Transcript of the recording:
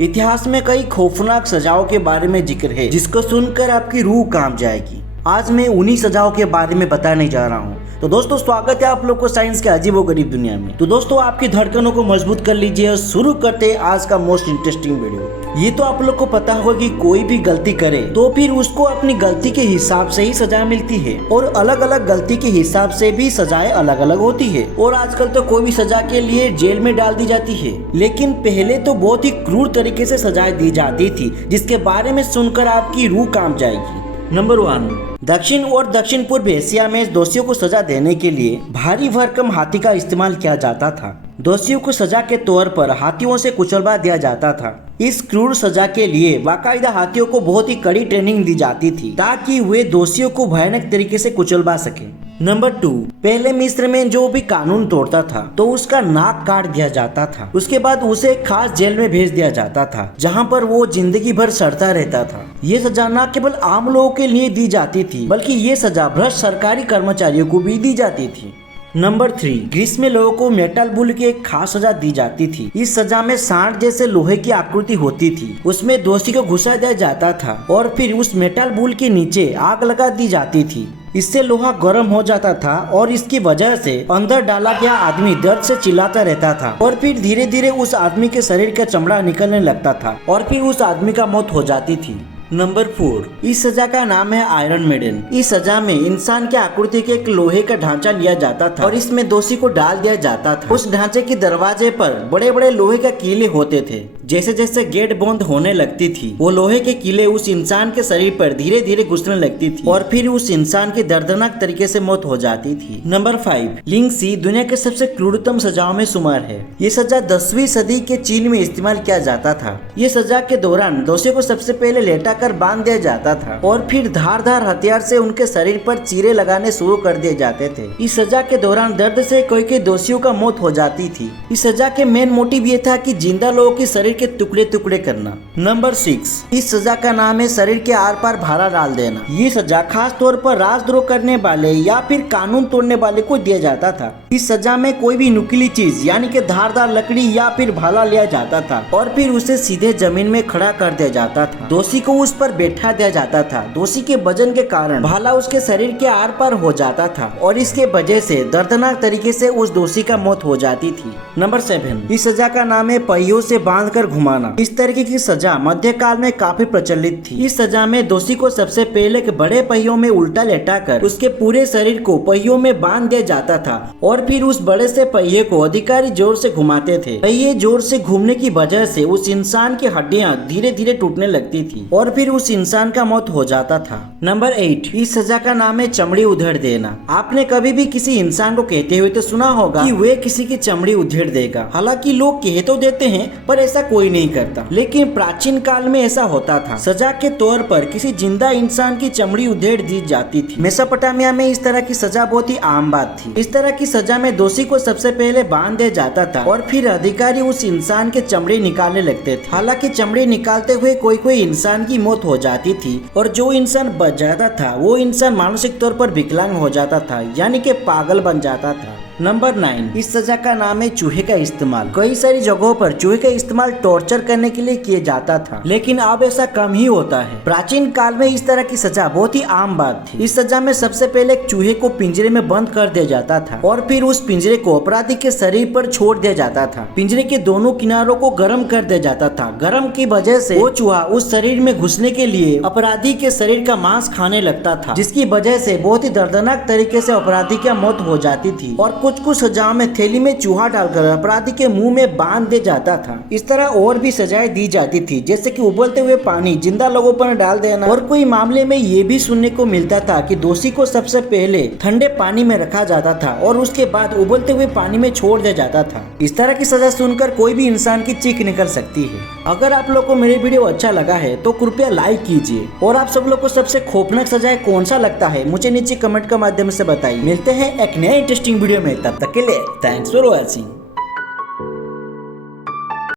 इतिहास में कई खौफनाक सजाओं के बारे में जिक्र है जिसको सुनकर आपकी रूह कांप जाएगी। आज मैं उन्हीं सजाओं के बारे में बताने जा रहा हूँ। तो दोस्तों स्वागत है आप लोग को साइंस के अजीबोगरीब दुनिया में। तो दोस्तों आपकी धड़कनों को मजबूत कर लीजिए और शुरू करते हैं आज का मोस्ट इंटरेस्टिंग वीडियो। ये तो आप लोग को पता होगा कि कोई भी गलती करे तो फिर उसको अपनी गलती के हिसाब से ही सजा मिलती है और अलग अलग गलती के हिसाब से भी सजाएं अलग अलग होती है। और आजकल तो कोई भी सजा के लिए जेल में डाल दी जाती है, लेकिन पहले तो बहुत ही क्रूर तरीके से सजाएं दी जाती थी जिसके बारे में सुनकर आपकी रूह कांप जाएगी। नंबर 1, दक्षिण और दक्षिण पूर्व एशिया में दोषियों को सजा देने के लिए भारी भरकम हाथी का इस्तेमाल किया जाता था। दोषियों को सजा के तौर पर हाथियों से कुचलवा दिया जाता था। इस क्रूर सजा के लिए बाकायदा हाथियों को बहुत ही कड़ी ट्रेनिंग दी जाती थी ताकि वे दोषियों को भयानक तरीके से कुचलवा सके। नंबर 2, पहले मिस्र में जो भी कानून तोड़ता था तो उसका नाक काट दिया जाता था। उसके बाद उसे खास जेल में भेज दिया जाता था जहां पर वो जिंदगी भर सड़ता रहता था। ये सजा न केवल आम लोगों के लिए दी जाती थी बल्कि ये सजा भ्रष्ट सरकारी कर्मचारियों को भी दी जाती थी। नंबर 3, ग्रीस में लोगों को मेटल बुल की एक खास सजा दी जाती थी। इस सजा में सांड जैसे लोहे की आकृति होती थी, उसमें दोषी को घुसा दिया जाता था और फिर उस मेटल बुल के नीचे आग लगा दी जाती थी। इससे लोहा गर्म हो जाता था और इसकी वजह से अंदर डाला गया आदमी दर्द से चिल्लाता रहता था और फिर धीरे धीरे उस आदमी के शरीर का चमड़ा निकलने लगता था और फिर उस आदमी का मौत हो जाती थी। नंबर 4, इस सजा का नाम है आयरन मेडन। इस सजा में इंसान के आकृति के एक लोहे का ढांचा लिया जाता था और इसमें दोषी को डाल दिया जाता था। उस ढांचे के दरवाजे पर बड़े बड़े लोहे के कीले होते थे। जैसे जैसे गेट बंद होने लगती थी वो लोहे के कीले उस इंसान के शरीर पर धीरे धीरे घुसने लगती थी और फिर उस इंसान की दर्दनाक तरीके से मौत हो जाती थी। नंबर 5, लिंगसी दुनिया के सबसे क्रूरतम सजाओं में शुमार है। ये सजा 10वीं सदी के चीन में इस्तेमाल किया जाता था। ये सजा के दौरान दोषियों को सबसे पहले लेटा कर बांध दिया जाता था और फिर धारदार हथियार से उनके शरीर पर चीरे लगाने शुरू कर दिए जाते थे। इस सजा के दौरान दर्द से कोई दोषियों का मौत हो जाती थी। इस सजा के मेन मोटिव ये था कि जिंदा लोगों के शरीर के टुकड़े टुकड़े करना। नंबर 6, इस सजा का नाम है शरीर के आर पार भाला डाल देना। ये सजा खास तौर पर राजद्रोह करने वाले या फिर कानून तोड़ने वाले को दिया जाता था। इस सजा में कोई भी नुकीली चीज यानी कि धारदार लकड़ी या फिर भाला लिया जाता था और फिर उसे सीधे जमीन में खड़ा कर दिया जाता था। दोषी को उस पर बैठा दिया जाता था। दोषी के वजन के कारण भाला उसके शरीर के आर पार हो जाता था और इसके वजह से दर्दनाक तरीके से उस दोषी का मौत हो जाती थी। नंबर 7, इस सजा का नाम है पहियों से बांधकर घुमाना। इस तरीके की सजा मध्यकाल में काफी प्रचलित थी। इस सजा में दोषी को सबसे पहले एक बड़े पहियों में उल्टा लेटाकर उसके पूरे शरीर को पहियों में बांध दिया जाता था और फिर उस बड़े से पहिए को अधिकारी जोर से घुमाते थे। पहिए जोर से घूमने की वजह से उस इंसान की हड्डियां धीरे धीरे टूटने लगती थी और फिर उस इंसान का मौत हो जाता था। नंबर 8, इस सजा का नाम है चमड़ी उधेड़ देना। आपने कभी भी किसी इंसान को कहते हुए तो सुना होगा कि वे किसी की चमड़ी उधेड़ देगा। हालांकि लोग कह तो देते हैं पर ऐसा कोई नहीं करता, लेकिन प्राचीन काल में ऐसा होता था। सजा के तौर पर किसी जिंदा इंसान की चमड़ी उधेड़ दी जाती थी। मेसोपोटामिया में इस तरह की सजा बहुत ही आम बात थी। इस तरह की सजा में दोषी को सबसे पहले बांध दिया जाता था और फिर अधिकारी उस इंसान के चमड़ी निकालने लगते थे। हालांकि चमड़ी निकालते हुए कोई कोई इंसान की मौत हो जाती थी और जो इंसान बच जाता था वो इंसान मानसिक तौर पर विकलांग हो जाता था यानी कि पागल बन जाता था। नंबर 9, इस सजा का नाम है चूहे का इस्तेमाल। कई सारी जगहों पर चूहे का इस्तेमाल टॉर्चर करने के लिए किया जाता था, लेकिन अब ऐसा कम ही होता है। प्राचीन काल में इस तरह की सजा बहुत ही आम बात थी। इस सजा में सबसे पहले एक चूहे को पिंजरे में बंद कर दिया जाता था और फिर उस पिंजरे को अपराधी के शरीर पर छोड़ दिया जाता था। पिंजरे के दोनों किनारों को गर्म कर दिया जाता था। गर्म की वजह से वो चूहा उस शरीर में घुसने के लिए अपराधी के शरीर का मांस खाने लगता था, जिसकी वजह से बहुत ही दर्दनाक तरीके से अपराधी की मौत हो जाती थी। और कुछ सजाओं में थैली में चूहा डालकर अपराधी के मुंह में बांध दिया जाता था। इस तरह और भी सजाएं दी जाती थी, जैसे कि उबलते हुए पानी जिंदा लोगों पर डाल देना। और कोई मामले में ये भी सुनने को मिलता था कि दोषी को सबसे पहले ठंडे पानी में रखा जाता था और उसके बाद उबलते हुए पानी में छोड़ दिया जाता था। इस तरह की सजा सुनकर कोई भी इंसान की चीख निकल सकती है। अगर आप लोग को मेरे वीडियो अच्छा लगा है तो कृपया लाइक कीजिए और आप सब लोग को सबसे खौफनाक सजाएं कौन सा लगता है मुझे नीचे कमेंट के माध्यम से बताइए। मिलते हैं एक नए इंटरेस्टिंग वीडियो में, तब तक के लिए थैंक्स फॉर वॉचिंग।